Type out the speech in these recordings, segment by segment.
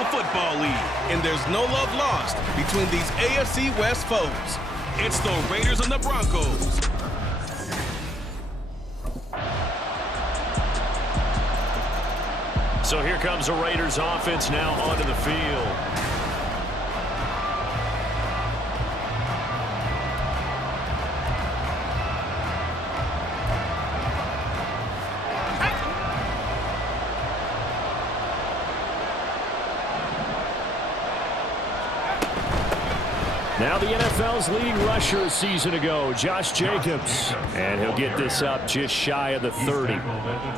National Football League, and there's no love lost between these AFC West foes. It's the Raiders and the Broncos. So here comes the Raiders offense now onto the field. Now the NFL's leading rusher a season ago, Josh Jacobs. And he'll get this up just shy of the 30.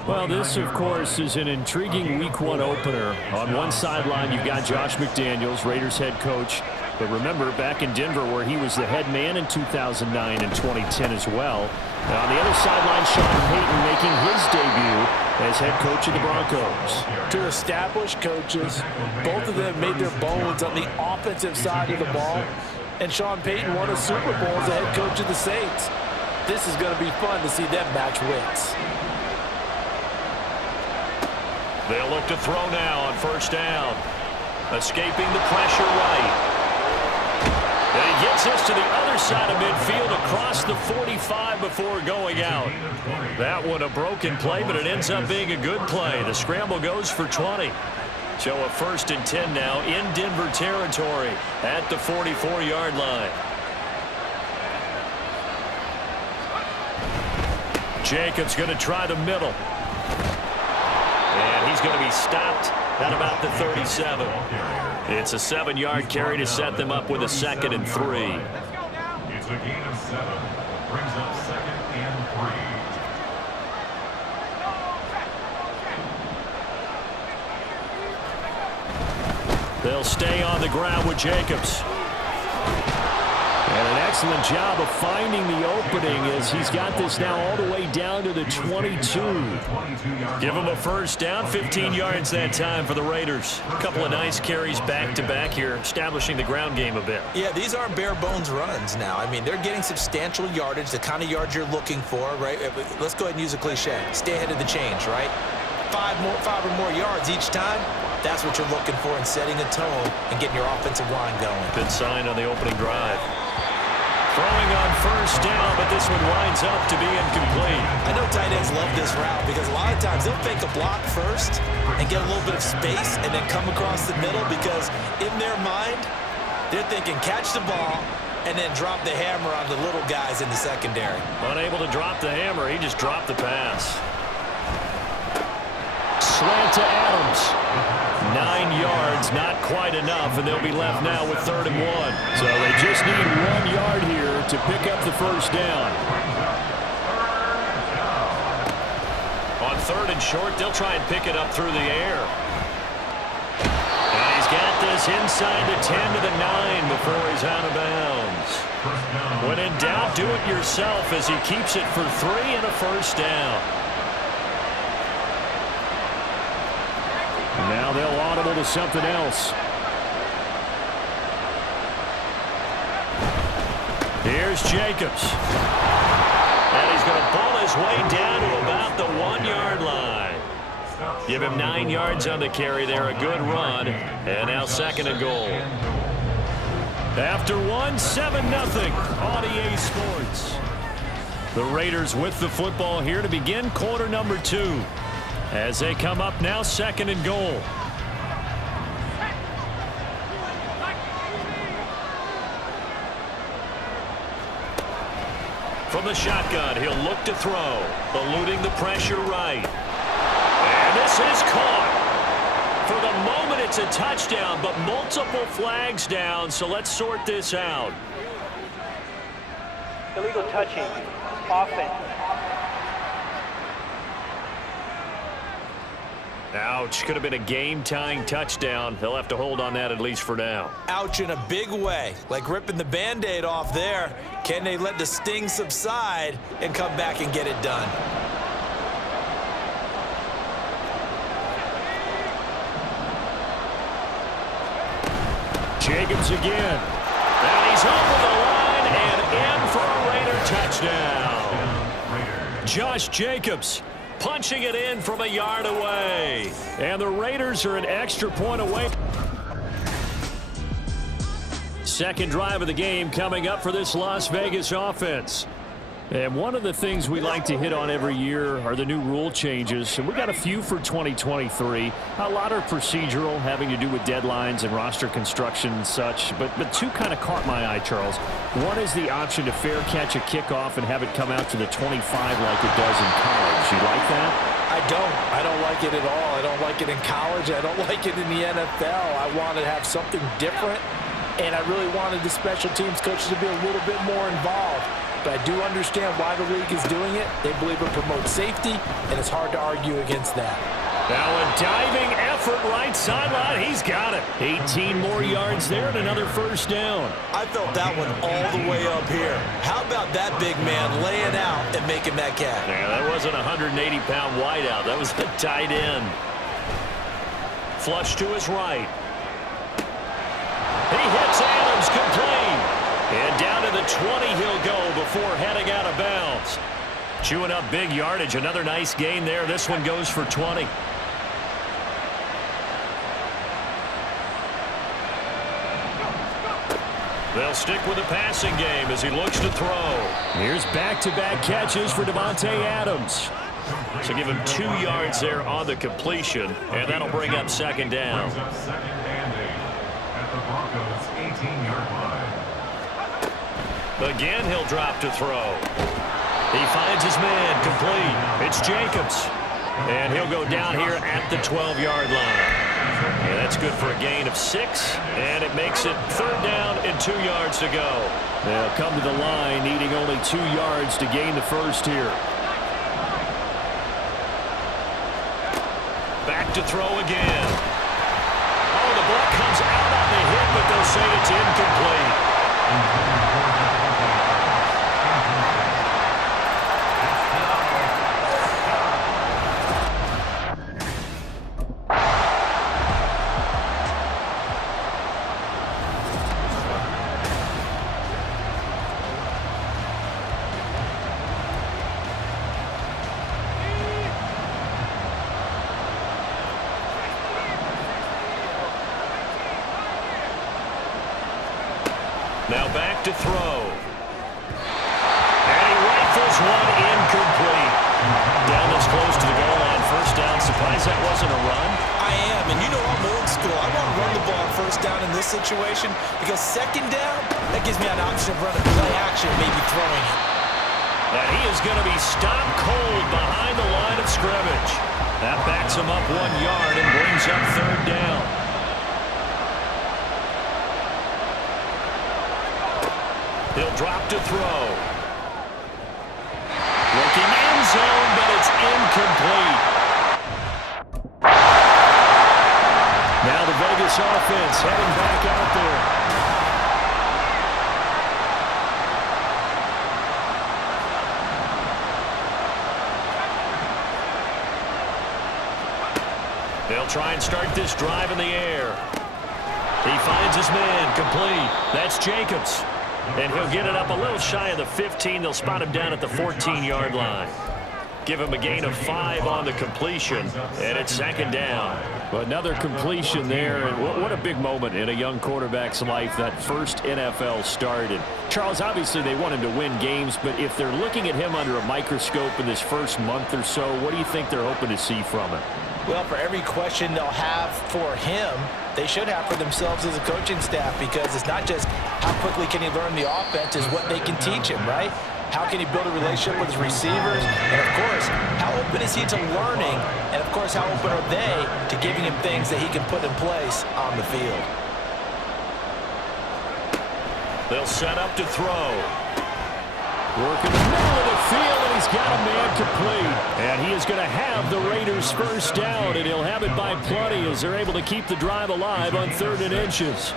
Well, this, of course, is an intriguing Week 1 opener. On one sideline, you've got Josh McDaniels, Raiders head coach. But remember, back in Denver, where he was the head man in 2009 and 2010 as well. And on the other sideline, Sean Payton making his debut as head coach of the Broncos. Two established coaches. Both of them made their bones on the offensive side of the ball. And Sean Payton won a Super Bowl as the head coach of the Saints. This is going to be fun to see them match wits. They'll look to throw now on first down. Escaping the pressure right. And he gets us to the other side of midfield across the 45 before going out. That one a broken play, but it ends up being a good play. The scramble goes for 20. So a 1st and 10 now in Denver territory at the 44-yard line. Jacobs going to try the middle. And he's going to be stopped at about the 37. It's a 7-yard carry to set them up with a 2nd and 3. It's a gain of 7. Brings up 2nd and 3. They'll stay on the ground with Jacobs. And an excellent job of finding the opening as he's got this now all the way down to the 22. Give him a first down, 15 yards that time for the Raiders. A couple of nice carries back-to-back here, establishing the ground game a bit. Yeah, these aren't bare-bones runs now. I mean, they're getting substantial yardage, the kind of yards you're looking for, right? Let's go ahead and use a cliche. Stay ahead of the change, right? Five or more yards each time. That's what you're looking for in setting a tone and getting your offensive line going. Good sign on the opening drive. Throwing on first down, but this one winds up to be incomplete. I know tight ends love this route because a lot of times they'll fake a block first and get a little bit of space and then come across the middle because in their mind, they're thinking catch the ball and then drop the hammer on the little guys in the secondary. Unable to drop the hammer, he just dropped the pass. Slant to Adams. 9 yards, not quite enough, and they'll be left now with 3rd and 1. So they just need 1 yard here to pick up the first down. On 3rd and short, they'll try and pick it up through the air. And he's got this inside the 10 to the 9 before he's out of bounds. When in doubt, do it yourself as he keeps it for 3 and a first down. Now they'll audible to something else. Here's Jacobs. And he's going to pull his way down to about the 1-yard line. Give him 9 yards on the carry there, a good run. And now 2nd and goal. After 1, 7-0 on EA Sports. The Raiders with the football here to begin quarter number 2. As they come up now, 2nd and goal. From the shotgun, he'll look to throw. Eluding the pressure right. And this is caught. For the moment, it's a touchdown, but multiple flags down, so let's sort this out. Illegal touching. Offense. Ouch. Could have been a game-tying touchdown. He'll have to hold on that at least for now. Ouch in a big way. Like ripping the Band-Aid off there. Can they let the sting subside and come back and get it done? Jacobs again. And he's over the line and in for a Raider touchdown. Josh Jacobs punching it in from a yard away. And the Raiders are an extra point away. second drive of the game coming up for this Las Vegas offense. And one of the things we like to hit on every year are the new rule changes. And we got a few for 2023. A lot are procedural, having to do with deadlines and roster construction and such. But two kind of caught my eye, Charles. One is the option to fair catch a kickoff and have it come out to the 25 like it does in college. You like that? I don't like it at all. I don't like it in college. I don't like it in the NFL. I want to have something different, and I really wanted the special teams coaches to be a little bit more involved. But I do understand why the league is doing it. They believe it promotes safety, and it's hard to argue against that. Now a diving effort right sideline. He's got it. 18 more yards there and another first down. I felt that one all the way up here. How about that big man laying out and making that catch? Yeah, that wasn't a 180-pound wideout. That was a tight end. Flush to his right. He hits Adams complete. And down to the 20 he'll go before heading out of bounds. Chewing up big yardage. Another nice gain there. This one goes for 20. They'll stick with the passing game as he looks to throw. Here's back-to-back catches for Davante Adams. So give him 2 yards there on the completion, and that'll bring up second down. Second and 8 at the Broncos' 18-yard line. Again, he'll drop to throw. He finds his man complete. It's Jacobs. And he'll go down here at the 12-yard line. And that's good for a gain of 6. And it makes it third down and 2 yards to go. They'll come to the line needing only 2 yards to gain the first here. Back to throw again. Oh, the ball comes out on the hit, but they'll say it's incomplete. Now back to throw. And he rifles one incomplete. Down this close to the goal line. First down. Surprised that wasn't a run. I am, and you know I'm old school. I want to run the ball first down in this situation because second down, that gives me an option of running play action, maybe throwing it. And he is going to be stopped cold behind the line of scrimmage. That backs him up 1 yard and brings up third down. He'll drop to throw. Looking end zone, but it's incomplete. Now the Vegas offense heading back out there. They'll try and start this drive in the air. He finds his man complete. That's Jacobs. And he'll get it up a little shy of the 15. They'll spot him down at the 14-yard line. Give him a gain of 5 on the completion, and it's second down. Well, another completion there, and what a big moment in a young quarterback's life, that first NFL start. And Charles, obviously they want him to win games, but if they're looking at him under a microscope in this first month or so, what do you think they're hoping to see from him? Well, for every question they'll have for him, they should have for themselves as a coaching staff, because it's not just how quickly can he learn the offense, it's what they can teach him, right? How can he build a relationship with his receivers? And, of course, how open is he to learning? And, of course, how open are they to giving him things that he can put in place on the field? They'll set up to throw. Working the middle of the field, and he's got a man complete. And he is going to have the Raiders first down, and he'll have it by plenty as they're able to keep the drive alive on 3rd and inches.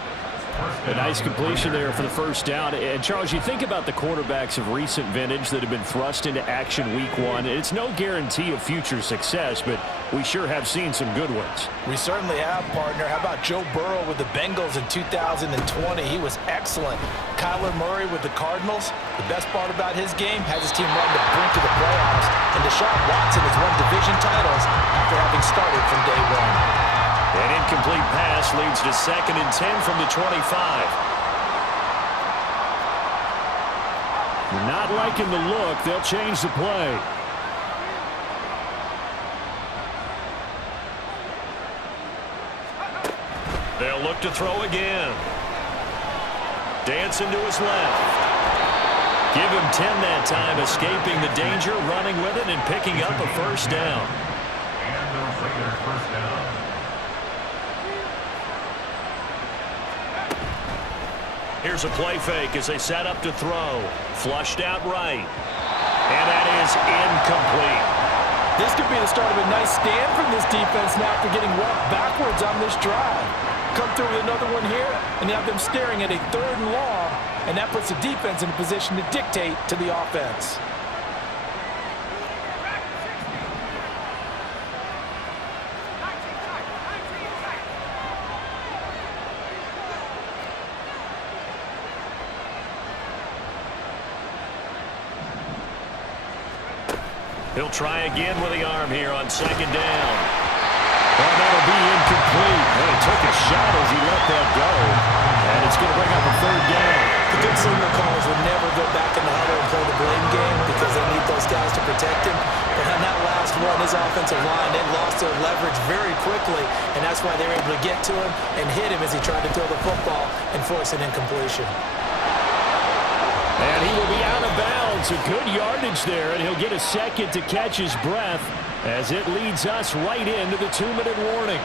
A nice completion there for the first down. And, Charles, you think about the quarterbacks of recent vintage that have been thrust into action week 1. It's no guarantee of future success, but we sure have seen some good ones. We certainly have, partner. How about Joe Burrow with the Bengals in 2020? He was excellent. Kyler Murray with the Cardinals. The best part about his game, has his team run the brink of the playoffs. And Deshaun Watson has won division titles after having started from day 1. An incomplete pass leads to 2nd and 10 from the 25. Not liking the look. They'll change the play. They'll look to throw again. Dancing to his left. Give him 10 that time, escaping the danger, running with it, and picking up a first down. And they'll take their first down. Here's a play fake as they set up to throw. Flushed out right. And that is incomplete. This could be the start of a nice stand from this defense now after getting walked backwards on this drive. Come through with another one here, and you have them staring at a 3rd and long, and that puts the defense in a position to dictate to the offense. He'll try again with the arm here on 2nd down. Oh, that'll be incomplete. Well, he took a shot as he let that go. And it's going to bring up a 3rd down. The good signal callers would never go back in the huddle and play the blame game because they need those guys to protect him. But on that last one, his offensive line, they lost their leverage very quickly, and that's why they were able to get to him and hit him as he tried to throw the football and force an incompletion. And he will be out of bounds. A good yardage there, and he'll get a second to catch his breath as it leads us right into the 2-minute warning.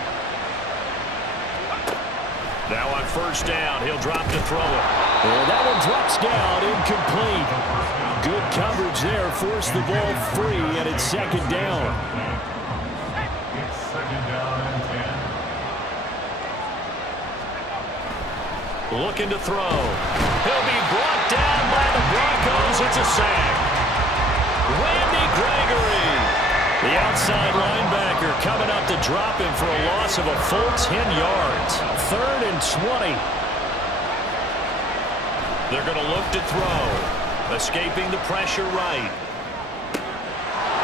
Now on 1st down, he'll drop to throw it. And that one drops down, incomplete. Good coverage there, forced the ball free, and it's 2nd down. It's 2nd down and 10. Looking to throw. He'll be brought down by the Broncos. It's a sack. Randy Gregory, the outside linebacker, coming up to drop him for a loss of a full 10 yards. 3rd and 20. They're going to look to throw. Escaping the pressure right.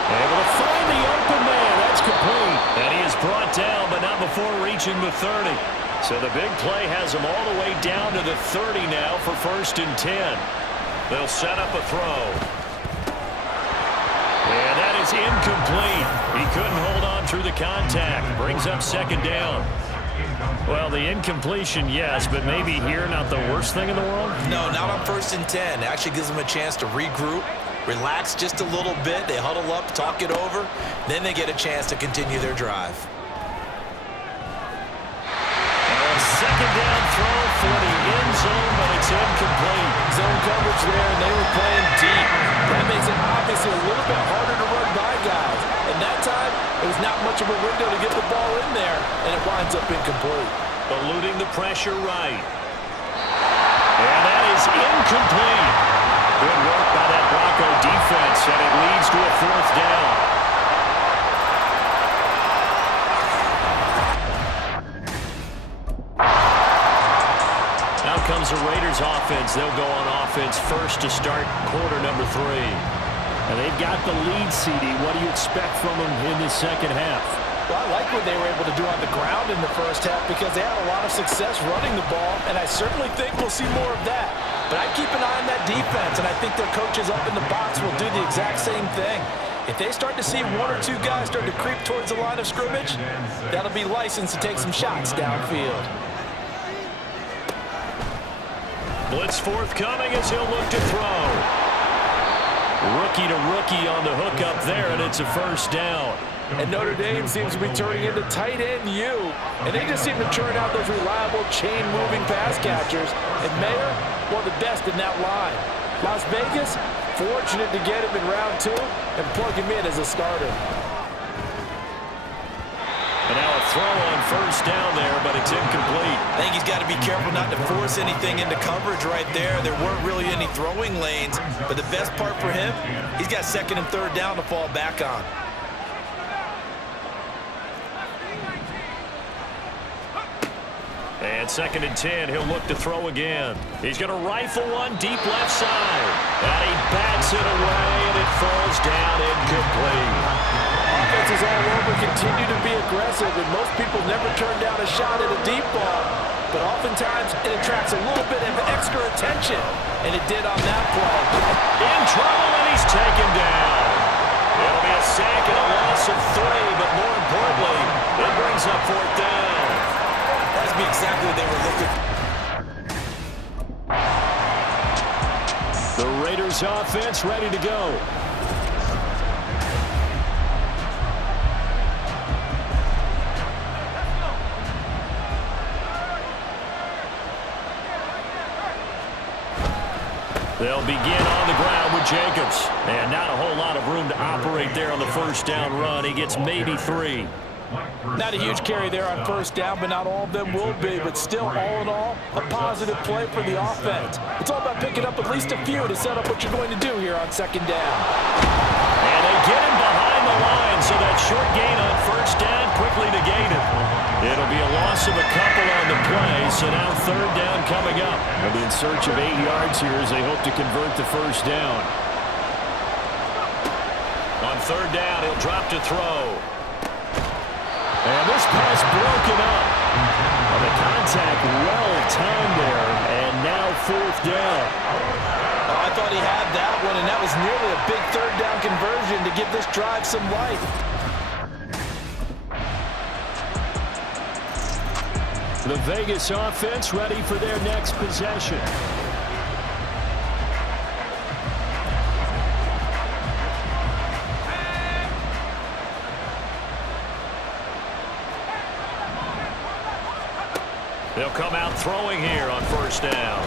Able to find the open man. That's complete. And he is brought down, but not before reaching the 30. So the big play has him all the way down to the 30 now for 1st and 10. They'll set up a throw. And that is incomplete. He couldn't hold on through the contact. Brings up 2nd down. Well, the incompletion, yes, but maybe here not the worst thing in the world? No, not on 1st and 10. It actually gives them a chance to regroup, relax just a little bit. They huddle up, talk it over. Then they get a chance to continue their drive. 2nd down throw for the end zone, but it's incomplete. Zone coverage there, and they were playing deep. That makes it obviously a little bit harder to run by guys. And that time, it was not much of a window to get the ball in there, and it winds up incomplete. Eluding the pressure right. And that is incomplete. Good work by that Bronco defense, and it leads to a 4th down. Now comes the Raiders offense. They'll go on offense first to start quarter number 3. And they've got the lead, CD. What do you expect from them in the 2nd half? Well, I like what they were able to do on the ground in the 1st half because they had a lot of success running the ball, and I certainly think we'll see more of that. But I keep an eye on that defense, and I think their coaches up in the box will do the exact same thing. If they start to see 1 or 2 guys start to creep towards the line of scrimmage, that'll be licensed to take some shots downfield. Blitz forthcoming as he'll look to throw. Rookie to rookie on the hook up there, and it's a 1st down. And Notre Dame seems to be turning into tight end U. And they just seem to turn out those reliable chain-moving pass catchers. And Mayer, one of the best in that line. Las Vegas, fortunate to get him in round 2 and plug him in as a starter. And now a throw on 1st down there, but it's incomplete. I think he's got to be careful not to force anything into coverage right there. There weren't really any throwing lanes, but the best part for him, he's got 2nd and 3rd down to fall back on. And 2nd and 10, he'll look to throw again. He's going to rifle one deep left side. And he bats it away, and it falls down incomplete. Offenses all over continue to be aggressive, and most people never turn down a shot at a deep ball. But oftentimes, it attracts a little bit of extra attention, and it did on that play. In trouble, and he's taken down. It'll be a sack and a loss of 3, but more importantly, it brings up 4th down. That's exactly what they were looking for. The Raiders offense ready to go. They'll begin on the ground with Jacobs. And not a whole lot of room to operate there on the first down run. He gets maybe 3. Not a huge carry there on first down, but not all of them will be. But still, all in all, a positive play for the offense. It's all about picking up at least a few to set up what you're going to do here on second down. And they get him behind the line, so that short gain on first down quickly negated. It'll be a loss of a couple on the play, so now 3rd down coming up. They'll be in search of 8 yards here as they hope to convert the first down. On 3rd down, he'll drop to throw. And this pass broken up. Well, the contact well-timed there, and now 4th down. Oh, I thought he had that one, and that was nearly a big 3rd down conversion to give this drive some life. The Vegas offense ready for their next possession. They'll come out throwing here on first down.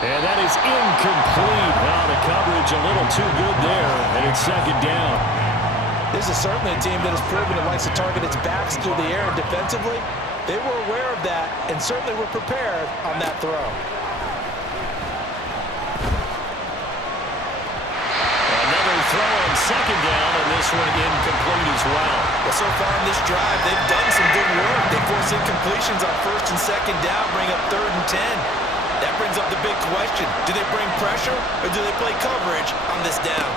And that is incomplete. Well, the coverage a little too good there, and it's 2nd down. This is certainly a team that has proven it likes to target its backs through the air. Defensively, they were aware of that and certainly were prepared on that throw. Another throw on 2nd down, and this one incomplete as well. Well, so far in this drive, they've done some good work. They force incompletions on 1st and 2nd down, bring up 3rd and 10. That brings up the big question. Do they bring pressure or do they play coverage on this down?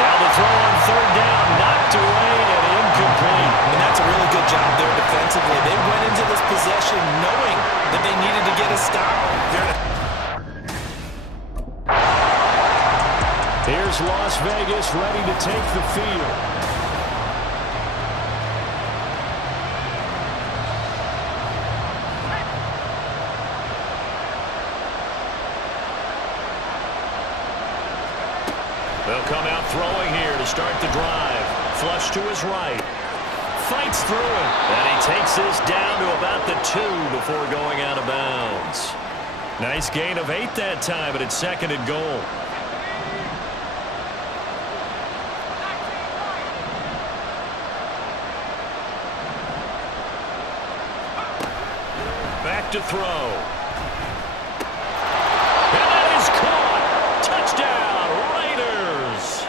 Now the throw on 3rd down, knocked away and incomplete. And that's a really good job there defensively. They went into this possession knowing that they needed to get a stop. Here's Las Vegas ready to take the field. They'll come out throwing here to start the drive. Flush to his right. Fights through it. And he takes this down to about the 2 before going out of bounds. Nice gain of 8 that time, but it's 2nd and goal. Back to throw. And that is caught. Touchdown, Raiders.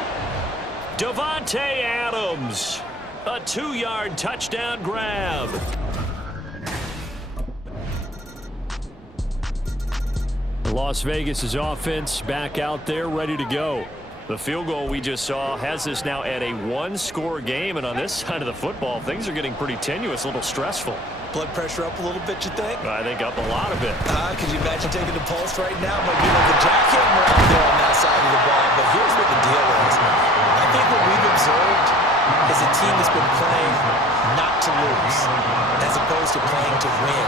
Davante Adams. A 2-yard touchdown grab. Las Vegas' offense back out there ready to go. The field goal we just saw has us now at a 1-score game, and on this side of the football, things are getting pretty tenuous, a little stressful. Blood pressure up a little bit, you think? I think up a lot of it. Could you imagine taking the pulse right now? Might be like a jackhammer out there on that side of the ball. But here's what the deal is. I think what we've observed is a team that's been playing not to lose as opposed to playing to win.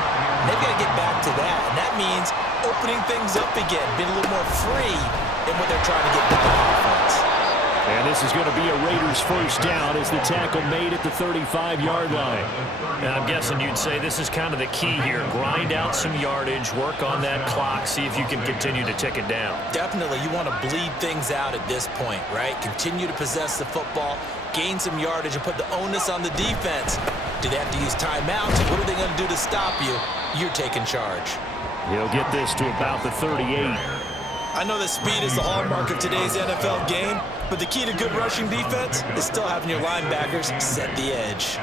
They've got to get back to that. And that means opening things up again, being a little more free in what they're trying to get done on offense. And this is going to be a Raiders first down as the tackle made at the 35-yard line. And I'm guessing you'd say this is kind of the key here. Grind out some yardage, work on that clock, see if you can continue to tick it down. Definitely. You want to bleed things out at this point, right? Continue to possess the football, gain some yardage, and put the onus on the defense. Do they have to use timeouts? What are they going to do to stop you? You're taking charge. He'll get this to about the 38. I know that speed is the hallmark of today's NFL game, but the key to good rushing defense is still having your linebackers set the edge.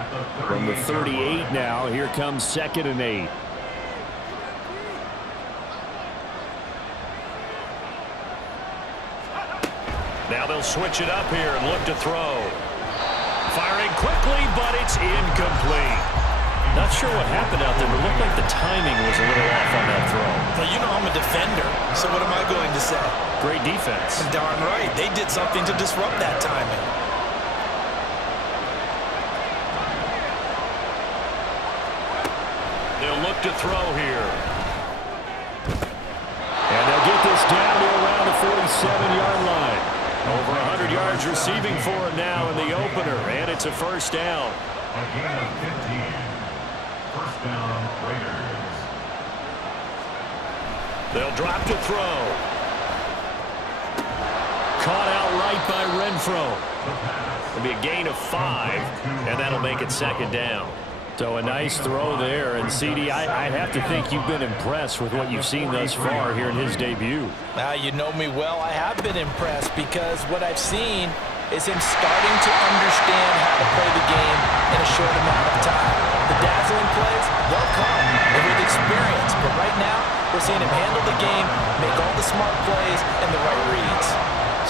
From the 38 now, here comes 2nd and 8. Now they'll switch it up here and look to throw. Firing quickly, but it's incomplete. Not sure what happened out there, but it looked like the timing was a little off on that throw. Well, you know I'm a defender, so what am I going to say? Great defense. Darn right. They did something to disrupt that timing. They'll look to throw here. And they'll get this down to around the 47-yard line. Over 100 yards receiving for him now in the opener, and it's a first down. A gain of 15. First down, Raiders. They'll drop to throw. Caught outright by Renfro. It'll be a gain of 5, and that'll make it second down. So a nice throw there, and CD, I'd have to think you've been impressed with what you've seen thus far here in his debut. Now, you know me well. I have been impressed because what I've seen is him starting to understand how to play the game in a short amount of time. The dazzling plays, they'll come with experience, but right now we're seeing him handle the game, make all the smart plays, and the right reads.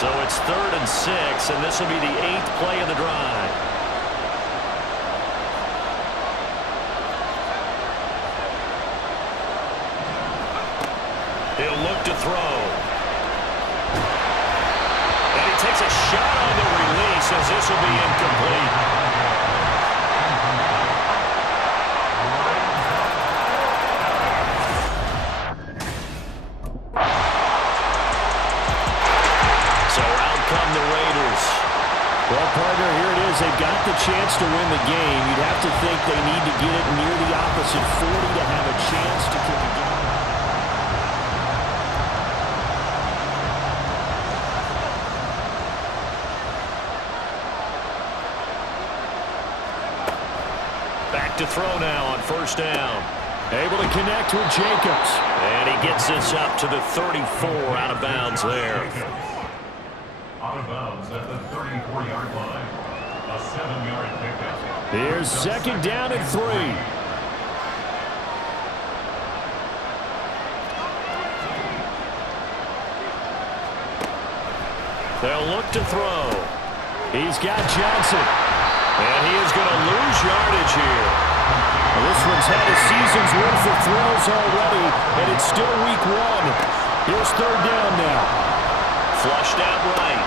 So it's 3rd and 6, and this will be the 8th play of the drive. He'll look to throw. And he takes a shot on the release as this will be incomplete. So out come the Raiders. Well, partner, here it is. They've got the chance to win the game. You'd have to think they need to get it near the opposite 40 to have a chance to kick the game. To throw now on first down. Able to connect with Jacobs. And he gets this up to the 34 out of bounds there. Out of bounds at the 34-yard line. A 7-yard pickup. Here's second down and 3. They'll look to throw. He's got Johnson. And he is going to lose yardage here. Well, this one's had a season's worth of throws already, and it's still week 1. Here's third down now. Flushed out right.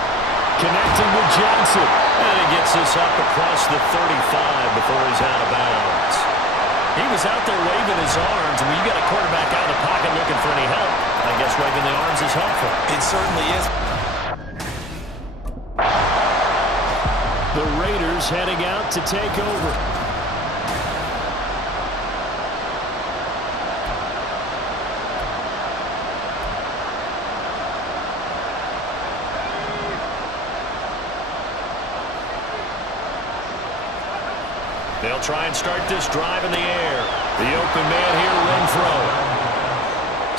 Connecting with Johnson. And he gets this up across the 35 before he's out of bounds. He was out there waving his arms. When you got a quarterback out of the pocket looking for any help, I guess waving the arms is helpful. It certainly is. The Raiders heading out to take over. They'll try and start this drive in the air. The open man here, Renfro.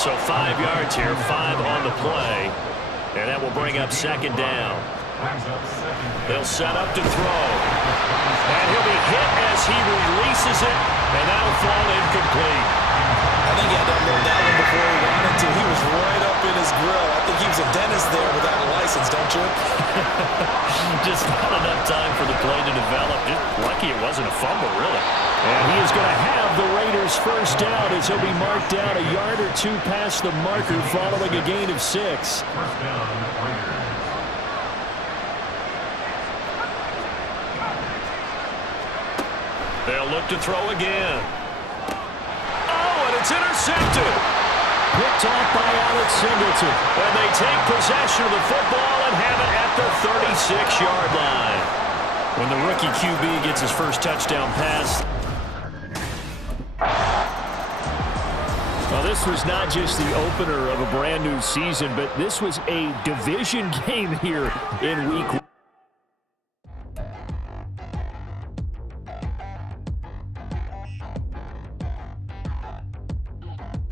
So 5 yards here, 5 on the play. And that will bring up second down. They'll set up to throw. And he'll be hit as he releases it, and that'll fall incomplete. I think he had to unload that one before he wanted to. He was right up in his grill. I think he was a dentist there without a license, don't you? Just not enough time for the play to develop. Just lucky it wasn't a fumble, really. And he is going to have the Raiders first down as he'll be marked down a yard or 2 past the marker following a gain of 6. First down, Raiders. They'll look to throw again. Oh, and it's intercepted. Picked off by Alex Singleton. And they take possession of the football and have it at the 36-yard line. When the rookie QB gets his first touchdown pass. Well, this was not just the opener of a brand new season, but this was a division game here in week 1.